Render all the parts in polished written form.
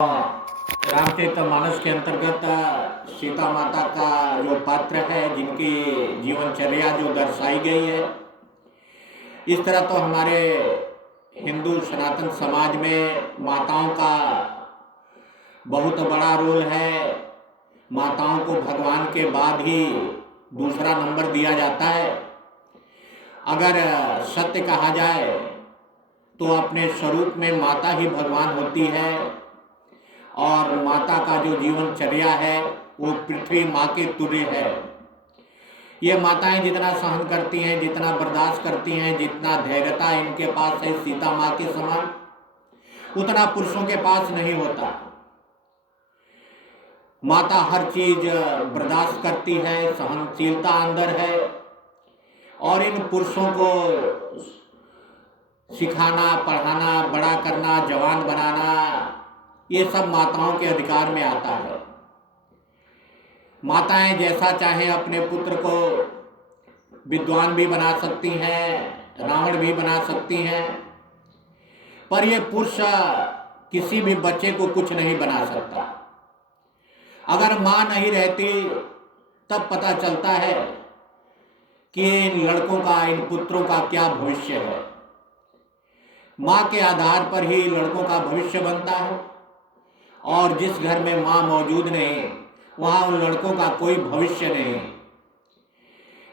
रामचरितमानस के अंतर्गत सीता माता का जो पात्र है, जिनकी जीवनचर्या जो दर्शाई गई है, इस तरह तो हमारे हिंदू सनातन समाज में माताओं का बहुत बड़ा रोल है। माताओं को भगवान के बाद ही दूसरा नंबर दिया जाता है। अगर सत्य कहा जाए तो अपने स्वरूप में माता ही भगवान होती है, और माता का जो जीवनचर्या है वो पृथ्वी माँ के तुल्य है। ये माताएं जितना सहन करती हैं, जितना बर्दाश्त करती हैं, जितना धैर्यता इनके पास है सीता माँ के समान, उतना पुरुषों के पास नहीं होता। माता हर चीज बर्दाश्त करती है, सहनशीलता अंदर है, और इन पुरुषों को सिखाना, पढ़ाना, बड़ा करना, जवान बनाना, ये सब माताओं के अधिकार में आता है। माताएं जैसा चाहें अपने पुत्र को विद्वान भी बना सकती हैं, रावण भी बना सकती हैं, पर ये पुरुष किसी भी बच्चे को कुछ नहीं बना सकता। अगर माँ नहीं रहती तब पता चलता है कि इन लड़कों का, इन पुत्रों का क्या भविष्य है। माँ के आधार पर ही लड़कों का भविष्य बनता है, और जिस घर में माँ मौजूद नहीं वहाँ उन लड़कों का कोई भविष्य नहीं।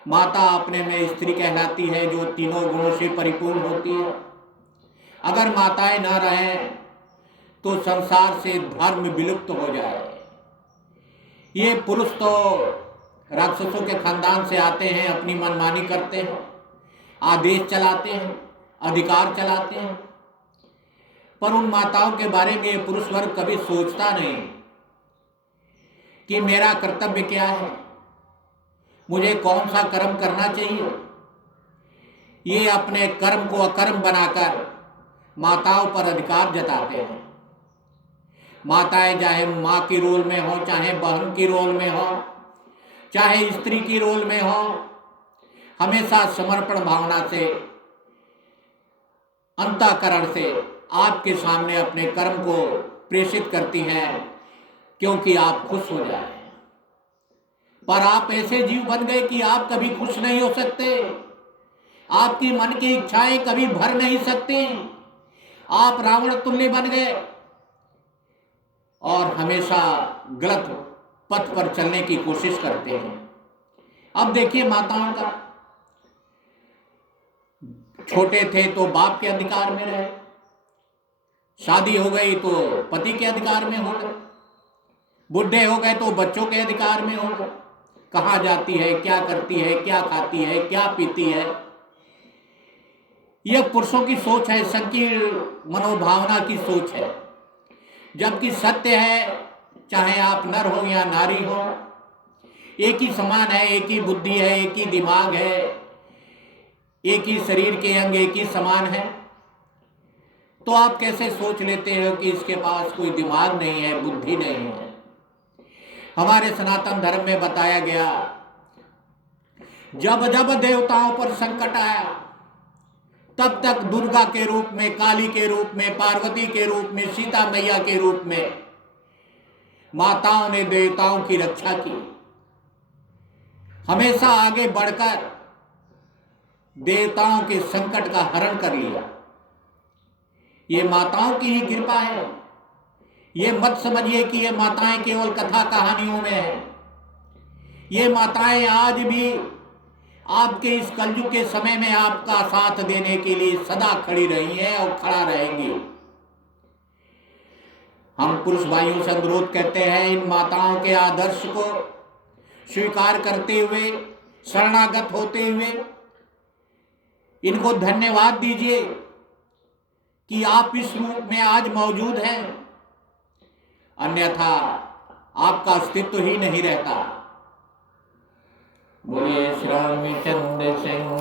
माता अपने में स्त्री कहलाती है जो तीनों गुणों से परिपूर्ण होती है। अगर माताएं न रहें तो संसार से धर्म विलुप्त हो जाए। ये पुरुष तो राक्षसों के खानदान से आते हैं, अपनी मनमानी करते हैं, आदेश चलाते हैं, अधिकार चलाते हैं, पर उन माताओं के बारे में ये पुरुष वर्ग कभी सोचता नहीं कि मेरा कर्तव्य क्या है, मुझे कौन सा कर्म करना चाहिए। ये अपने कर्म को अकर्म बनाकर माताओं पर अधिकार जताते हैं। माताएं चाहे माँ की रोल में हो, चाहे बहन की रोल में हो, चाहे स्त्री की रोल में हो, हमेशा समर्पण भावना से, अंतःकरण से आपके सामने अपने कर्म को प्रेषित करती हैं, क्योंकि आप खुश हो जाए। पर आप ऐसे जीव बन गए कि आप कभी खुश नहीं हो सकते। आपकी मन की इच्छाएं कभी भर नहीं सकती। आप रावण तुल्य बन गए और हमेशा गलत पथ पर चलने की कोशिश करते हैं। अब देखिए माताओं का, छोटे थे तो बाप के अधिकार में रहे, शादी हो गई तो पति के अधिकार में हो गए, बुढ़े हो गए तो बच्चों के अधिकार में हो गए। कहाँ जाती है, क्या करती है, क्या खाती है, क्या पीती है, यह पुरुषों की सोच है, संकीर्ण मनोभावना की सोच है। जबकि सत्य है, चाहे आप नर हो या नारी हो, एक ही समान है, एक ही बुद्धि है, एक ही दिमाग है, एक ही शरीर के अंग एक ही समान है। तो आप कैसे सोच लेते हो कि इसके पास कोई दिमाग नहीं है, बुद्धि नहीं है। हमारे सनातन धर्म में बताया गया, जब जब देवताओं पर संकट आया तब तक दुर्गा के रूप में, काली के रूप में, पार्वती के रूप में, सीता मैया के रूप में माताओं ने देवताओं की रक्षा की। हमेशा आगे बढ़कर देवताओं के संकट का हरण कर लिया। ये माताओं की ही कृपा है। ये मत समझिए कि ये माताएं केवल कथा कहानियों में है। ये माताएं आज भी आपके इस कलयुग के समय में आपका साथ देने के लिए सदा खड़ी रही हैं और खड़ा रहेंगी। हम पुरुष भाइयों से अनुरोध करते हैं, इन माताओं के आदर्श को स्वीकार करते हुए, शरणागत होते हुए इनको धन्यवाद दीजिए कि आप इस रूप में आज मौजूद हैं, अन्यथा आपका अस्तित्व ही नहीं रहता। बोलिए श्री रामचंद्र सिंह।